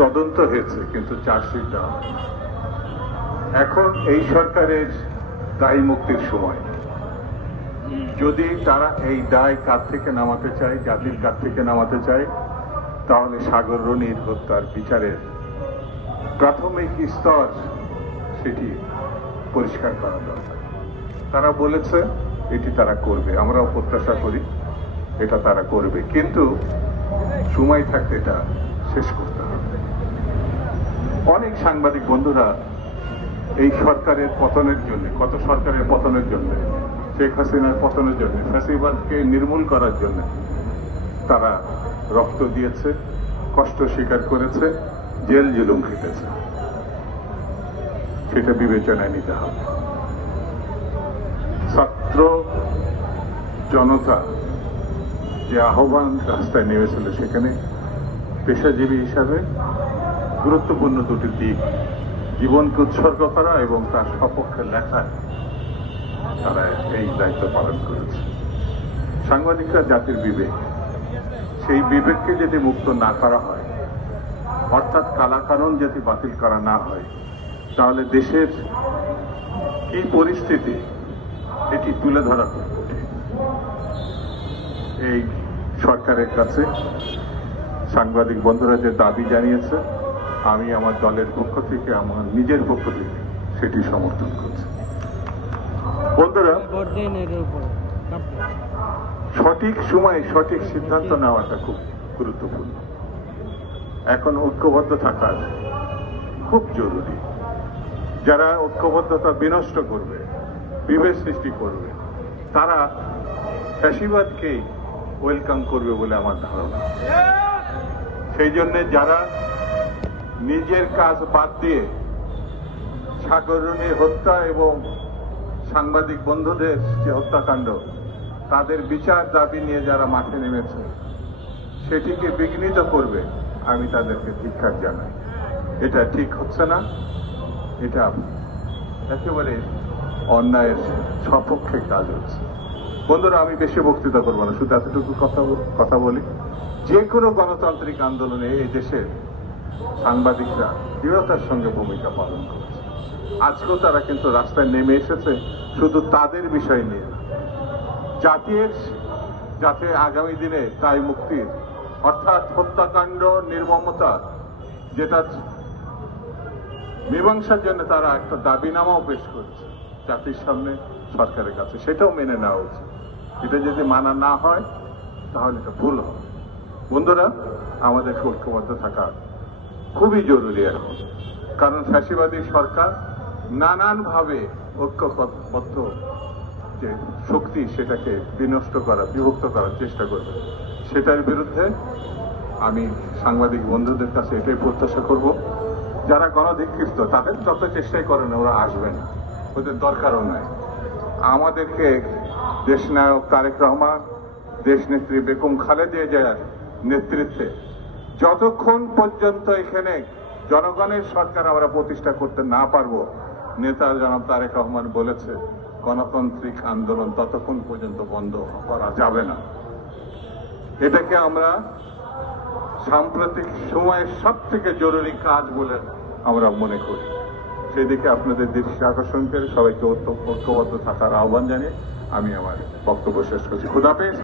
তদন্ত হয়েছে, কিন্তু চার্জশিট দেওয়া হয়নি। এখন এই সরকারের দায় মুক্তির সময়। যদি তারা এই দায় কাঁধ থেকে নামাতে চায়, জাতির কাঁধ থেকে নামাতে চায়, তাহলে সাগর রনির হত্যার বিচারের প্রাথমিক স্তর সেটি পরিষ্কার করা দরকার। তারা বলেছে এটি তারা করবে, আমরাও প্রত্যাশা করি এটা তারা করবে, কিন্তু সময় থাকতে এটা শেষ করতে হবে। অনেক সাংবাদিক বন্ধুরা এই সরকারের পতনের জন্য, কত সরকারের পতনের জন্য, শেখ হাসিনার পতনের জন্য, ফ্যাসিবাদকে নির্মূল করার জন্য তারা রক্ত দিয়েছে, কষ্ট স্বীকার করেছে, জেল জুলুম খেটেছে। সেটা বিবেচনায় নিতে হবে। ছাত্র জনতা যে আহ্বান রাস্তায় নেমেছিল, সেখানে পেশাজীবী হিসাবে গুরুত্বপূর্ণ দুটি দিক, জীবনকে উৎসর্গ করা এবং তার সপক্ষে লেখা, তারা এই দায়িত্ব পালন করেছে। সাংবাদিকরা জাতির বিবেক, সেই বিবেককে যদি মুক্ত না করা হয়, অর্থাৎ কালাকানুন যদি বাতিল করা না হয়, তাহলে দেশের কি পরিস্থিতি এটি তুলে ধরা খুব কঠিন। এই সরকারের কাছে সাংবাদিক বন্ধুরা যে দাবি জানিয়েছে, আমি আমার দলের পক্ষ থেকে, আমার নিজের পক্ষ থেকে সেটি সমর্থন করছি। বন্ধুরা, সঠিক সময়ে সঠিক সিদ্ধান্ত নেওয়াটা খুব গুরুত্বপূর্ণ। এখন ঐক্যবদ্ধ থাকা খুব জরুরি। যারা ঐক্যবদ্ধতা বিনষ্ট করবে, বিভেদ সৃষ্টি করবে, তারা ফ্যাসিবাদকে ওয়েলকাম করবে বলে আমার ধারণা। সেই জন্য যারা নিজের কাজ বাদ দিয়ে সাগর রনির হত্যা এবং সাংবাদিক বন্ধুদের যে হত্যাকাণ্ড, তাদের বিচার দাবি নিয়ে যারা মাঠে নেমেছে, সেটিকে বিঘ্নিত করবে, আমি তাদেরকে ধিক্কার জানাই। এটা ঠিক হচ্ছে না, এটা একেবারে অন্যায়ের সপক্ষে কাজ হচ্ছে। বন্ধুরা, আমি বেশি বক্তৃতা করবো না, শুধু এতটুকু কথা বলি। যে কোনো গণতান্ত্রিক আন্দোলনে এই দেশের সাংবাদিকরা দৃঢ়তার সঙ্গে ভূমিকা পালন করেছে। আজকেও তারা কিন্তু রাস্তায় নেমে এসেছে শুধু তাদের বিষয় নিয়ে, যাতে আগামী দিনে দায় মুক্তির, অর্থাৎ হত্যাকাণ্ড, নির্মমতা, যেটা মীমাংসার জন্য তারা একটা দাবিনামাও পেশ করেছে জাতির সামনে, সরকারের কাছে, সেটাও মেনে নেওয়া উচিত। এটা যদি মানা না হয় তাহলে এটা ভুল হবে। বন্ধুরা, আমাদের ঐক্যবদ্ধ থাকা খুবই জরুরি এখন, কারণ ফ্যাসিবাদী সরকার নানানভাবে ঐক্যবদ্ধ যে শক্তি, সেটাকে বিনষ্ট করা, বিভক্ত করার চেষ্টা করবে। সেটার বিরুদ্ধে আমি সাংবাদিক বন্ধুদের কাছে এটাই প্রত্যাশা করব, যারা গণধিকৃত তাদের যত চেষ্টাই করেন ওরা আসবে না, ওদের দরকারও নাই। আমাদেরকে দেশনায়ক তারেক রহমান, দেশনেত্রী বেগম খালেদা জিয়ার নেতৃত্বে যতক্ষণ পর্যন্ত এখানে জনগণের সরকার আমরা প্রতিষ্ঠা করতে না পারবো, নেতা জনাব তারেক রহমান বলেছে, গণতান্ত্রিক আন্দোলন ততক্ষণ পর্যন্ত বন্ধ করা যাবে না। এটাকে আমরা সাম্প্রতিক সময়ের সব থেকে জরুরি কাজ বলে আমরা মনে করি। সেদিকে আপনাদের দৃষ্টি আকর্ষণ করে সবাইকে ঐক্যবদ্ধ থাকার আহ্বান জানিয়ে আমি আমার বক্তব্য শেষ করছি। খোদা হাফেজ।